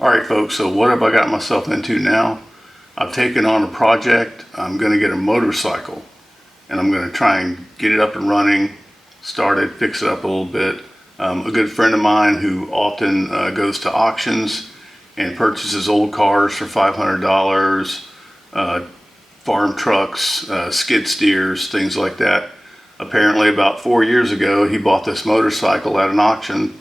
Alright folks, so what have I got myself into now? I've taken on a project. I'm going to get a motorcycle and I'm going to try and get it up and running, start it, fix it up a little bit. A good friend of mine who often goes to auctions and purchases old cars for $500, farm trucks, skid steers, things like that. Apparently about 4 years ago he bought this motorcycle at an auction.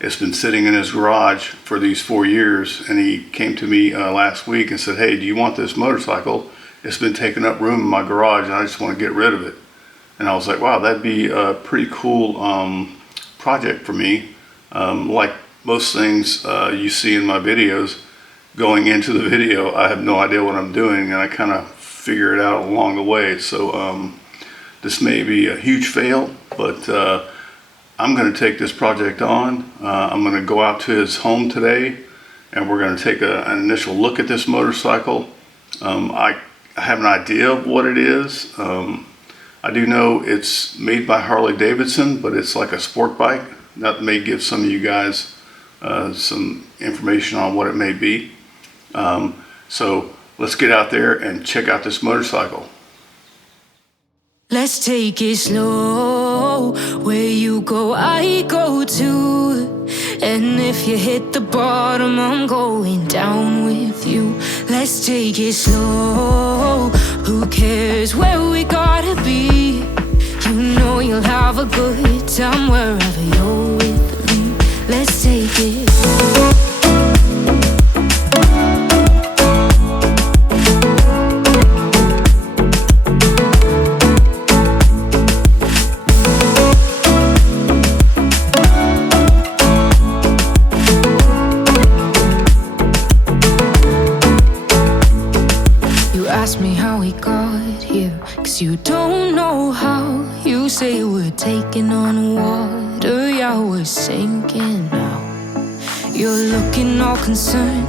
It's been sitting in his garage for these 4 years, and he came to me last week and said, hey, do you want this motorcycle? It's been taking up room in my garage and I just want to get rid of it. And I was like, wow, that'd be a pretty cool project for me. Like most things you see in my videos, going into the video, I have no idea what I'm doing, and I kind of figure it out along the way. So this may be a huge fail, but I'm going to take this project on. I'm going to go out to his home today and we're going to take an initial look at this motorcycle. I have an idea of what it is. I do know it's made by Harley Davidson, but it's like a sport bike. That may give some of you guys some information on what it may be. So let's get out there and check out this motorcycle. Let's take it slow. Where you go, I go too. And if you hit the bottom, I'm going down with you. Let's take it slow. Who cares where we gotta be? You know you'll have a good time wherever you're with me. Let's take it slow. Ask me how we got here, 'cause you don't know how. You say we're taking on water, yeah, we're sinking now. You're looking all concerned,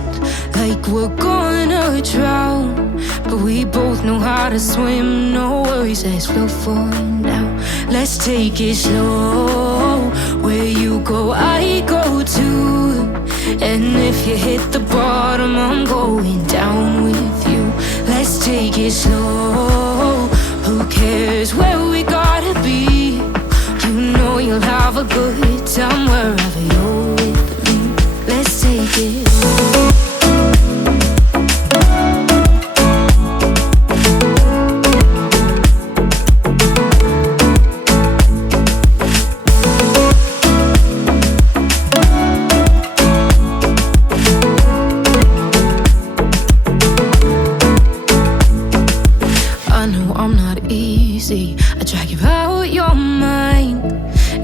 like we're gonna drown. But we both know how to swim, no worries, let's float for now. Let's take it slow. Where you go, I go too. And if you hit the bottom, I'm going down with you. Let's take it slow. Who cares where we gotta be? You know you'll have a good time wherever you're with me. Let's take it slow. I drag you out your mind,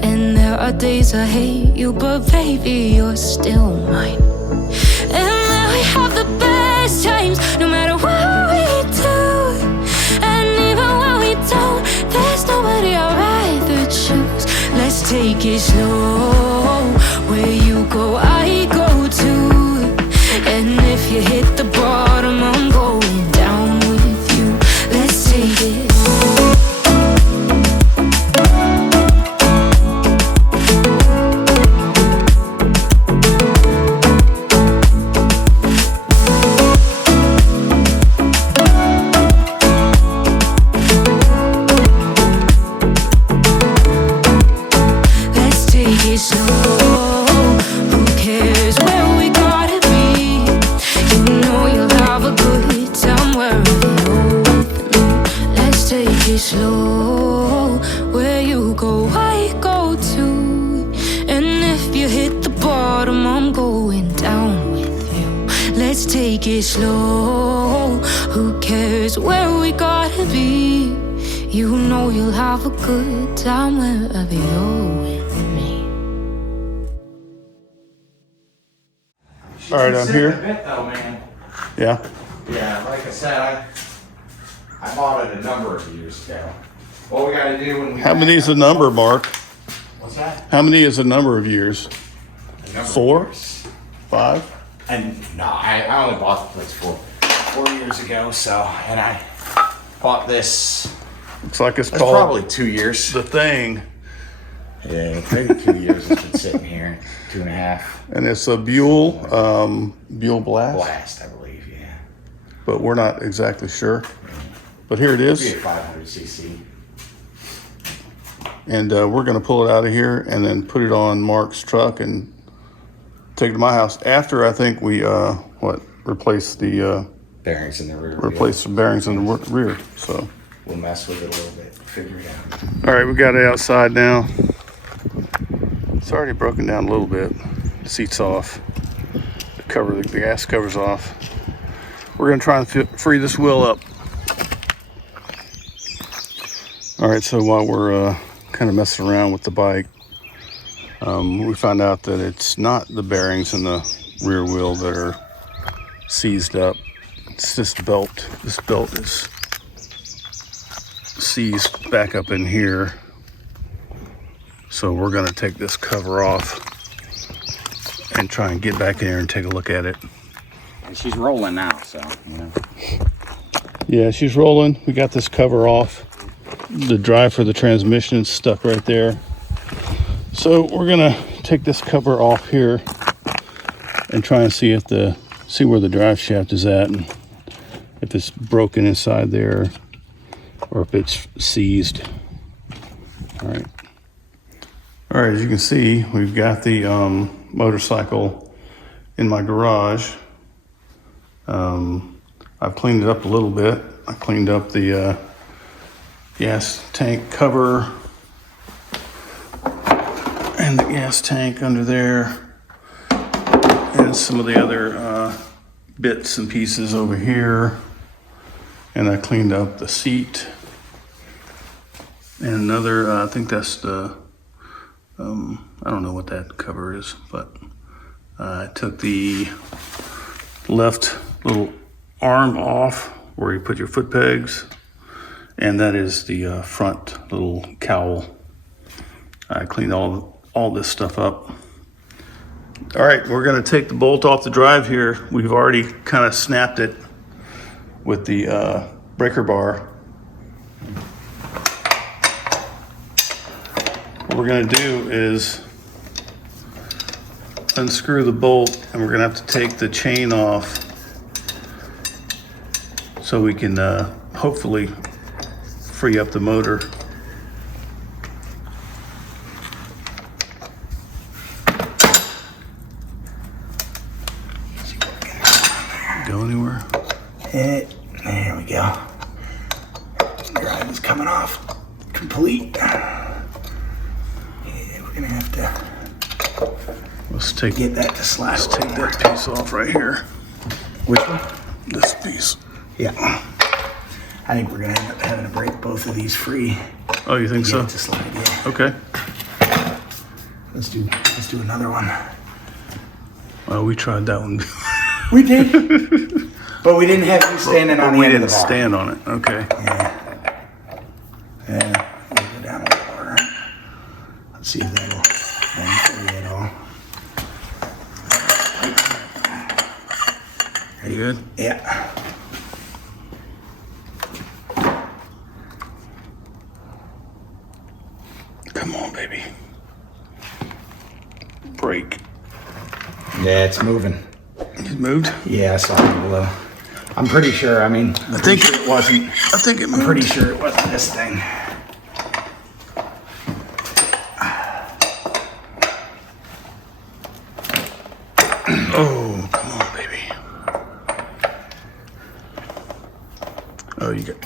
and there are days I hate you, but baby, you're still mine. And now we have the best times, no matter what we do. And even when we don't, there's nobody I'd rather choose. Let's take it slow. Where you go, I go too. And if you hit the bottom, I'm going down with you. Let's take it slow. Slow, where you go, I go too. And if you hit the bottom, I'm going down with you. Let's take it slow. Who cares where we gotta be? You know you'll have a good time wherever you're with me. All right, I'm here. A bit though, man. Yeah. Yeah, like I said, I bought it a number of years ago. What we got to do when we... How many is the number, Mark? What's that? How many is the number of years? A number 4? Of years. 5? And no, I only bought the place 4 years ago. So, and I bought this. Looks like it's That's called probably 2 years. The Thing. Yeah, maybe 2 years it's been sitting here, 2.5. And it's a Buell, Buell Blast, Blast, I believe, yeah. but we're not exactly sure. But here it Be a is, 500cc. and we're gonna pull it out of here and then put it on Mark's truck and take it to my house. After I think we replace the Bearings in the rear. replace the bearings in the rear. So, We'll mess with it a little bit, figure it out. all right, we got it outside now. It's already broken down a little bit. The seat's off. The gas cover's off. We're gonna try and free this wheel up. All right, so while we're kind of messing around with the bike, we found out that it's not the bearings in the rear wheel that are seized up. It's this belt. This belt is seized back up in here. So we're gonna take this cover off and try and get back in here and take a look at it. And she's rolling now, so, you know. Yeah, she's rolling. We got this cover off. The drive for the transmission is stuck right there. So we're gonna take this cover off here and try and see where the drive shaft is at, and if it's broken inside there or if it's seized. All right. All right, as you can see, we've got the motorcycle in my garage. I've cleaned it up a little bit. I cleaned up the gas tank cover and the gas tank under there, and some of the other bits and pieces over here. And I cleaned up the seat and another, I think that's the, I don't know what that cover is, but I took the left little arm off where you put your foot pegs, and that is the front little cowl. I cleaned all this stuff up. All right, we're gonna take the bolt off the drive here. We've already kind of snapped it with the breaker bar. What we're gonna do is unscrew the bolt, and we're gonna have to take the chain off so we can hopefully free up the motor. Go anywhere? There we go. Drive is coming off complete. Yeah, we're gonna have to Let's take get that to slide. Let's take that piece off right here. Which one? This piece. Yeah. I think we're gonna end up having to break both of these free. Oh, you think to so? get it to slide, yeah. Okay. Let's do another one. Well, we tried that one. We did. But we didn't have you standing on the We end of didn't the bar. stand on it. Okay. Yeah. Yeah. We'll go down a little more, right? Let's see if that'll free at all. You good? Yeah. Come on, baby. Brake. Yeah, it's moving. It moved? Yeah, I saw it below. I'm pretty sure, I mean, I think it wasn't. I think it moved. I'm pretty sure it wasn't this thing. Oh, come on, baby. Oh, you got.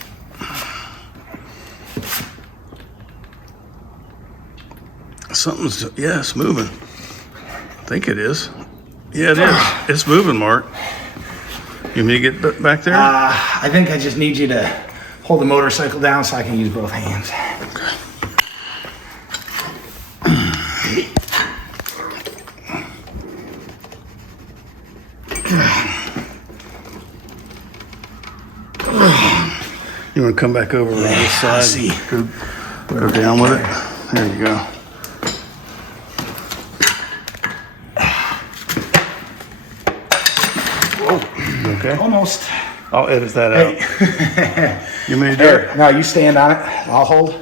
Something's, yeah, it's moving. I think it is. Yeah, it is. It's moving, Mark. You want me to get back there? I think I just need you to hold the motorcycle down so I can use both hands. Okay. You want to come back over on this side? Let's see. Go down with it. There you go. Whoa. Okay. Almost. I'll edit that out. Hey. You may do it. There. Now you stand on it. I'll hold.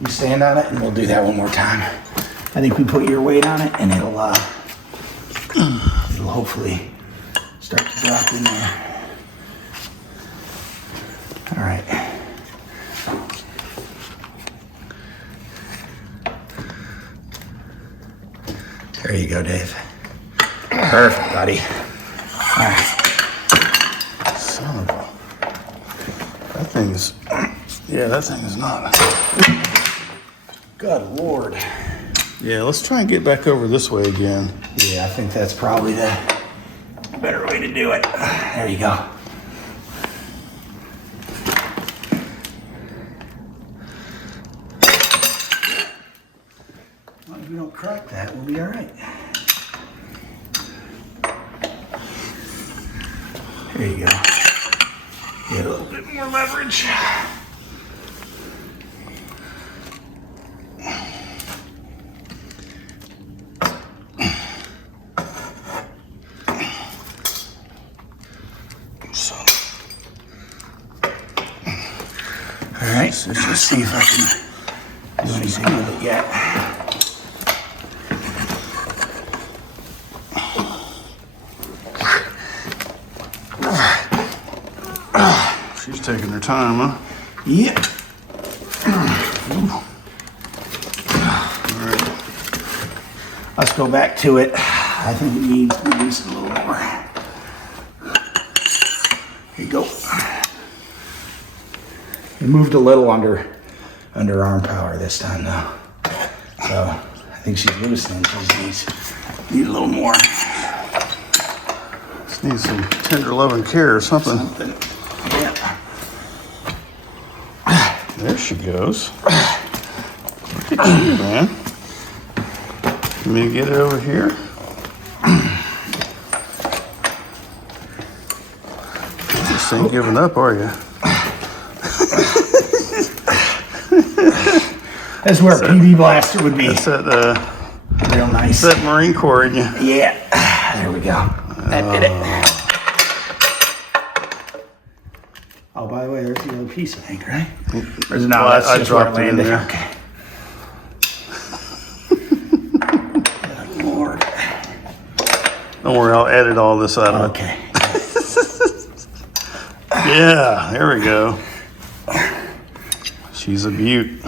You stand on it and we'll do that one more time. I think we put your weight on it and it'll hopefully start to drop in there. All right. There you go, Dave. Perfect, buddy. All right. Son of a... That thing's... Yeah, that thing is not... Good Lord. Yeah, let's try and get back over this way again. Yeah, I think that's probably the better way to do it. There you go. Well, if we don't crack that, we'll be all right. There you go. Get a little bit more leverage. All right, so let's just see if I can do anything with it yet. She's taking her time, huh? Yep. All right. Let's go back to it. I think it needs to release a little more. Here you go. It moved a little under arm power this time though. So I think she's loosening. She needs a little more. This needs some tender loving care or something. Yeah. There she goes. Look at you, man. You mean to get it over here? You just ain't giving up, are you? That's where a PB blaster would be. That's that, Real nice. that Marine Corps in you. Yeah. There we go. That did it. Oh, by the way, there's the other piece, I think, right? Or is it not? Well, That's I just where it dropped it in landed. there. Okay. Good Lord. Don't worry, I'll edit all this out of it. Okay. Yeah, there we go. She's a beaut.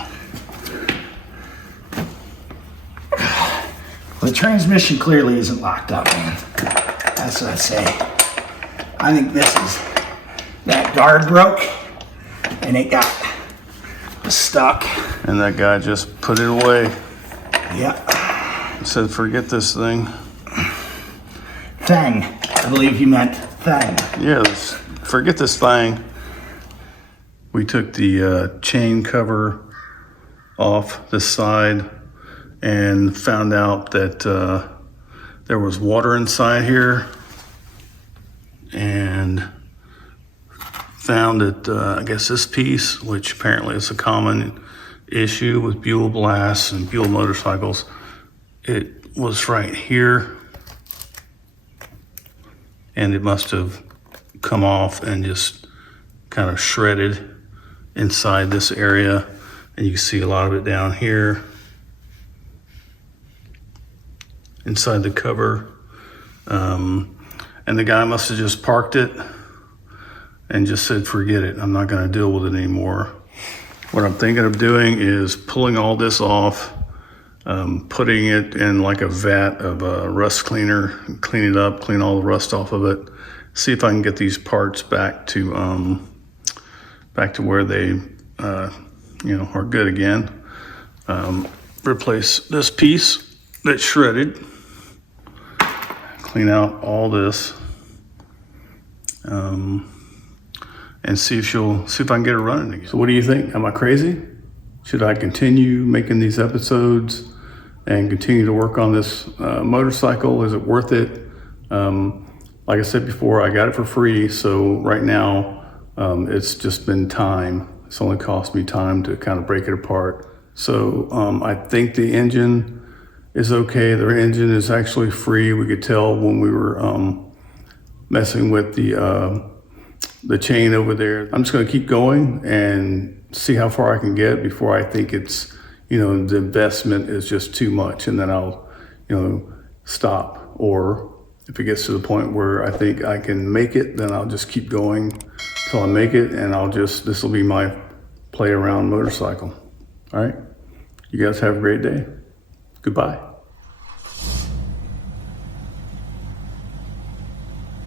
Well, the transmission clearly isn't locked up, man. That's what I say. I think this is, that guard broke and it got stuck. And that guy just put it away. Yeah. He said, forget this thing. Thing. I believe you meant thing. Yes, forget this thing. We took the chain cover off the side and found out that there was water inside here, and found that I guess this piece, which apparently is a common issue with Buell blasts and Buell motorcycles, it was right here, and it must have come off and just kind of shredded inside this area, and you can see a lot of it down here inside the cover. And the guy must have just parked it and just said, forget it, I'm not going to deal with it anymore. What I'm thinking of doing is pulling all this off, putting it in like a vat of rust cleaner, clean it up, clean all the rust off of it, see if I can get these parts back to where they are good again. Replace this piece that's shredded, clean out all this, and see if I can get it running again. So what do you think? Am I crazy? Should I continue making these episodes and continue to work on this motorcycle? Is it worth it? Like I said before, I got it for free, so right now it's just been time. It's only cost me time to kind of break it apart. So I think the engine is okay. The engine is actually free. We could tell when we were messing with the chain over there. I'm just gonna keep going and see how far I can get before I think it's you know, the investment is just too much, and then I'll, you know, stop. Or if it gets to the point where I think I can make it, then I'll just keep going till I make it, and this will be my play around motorcycle. All right, you guys have a great day. Goodbye.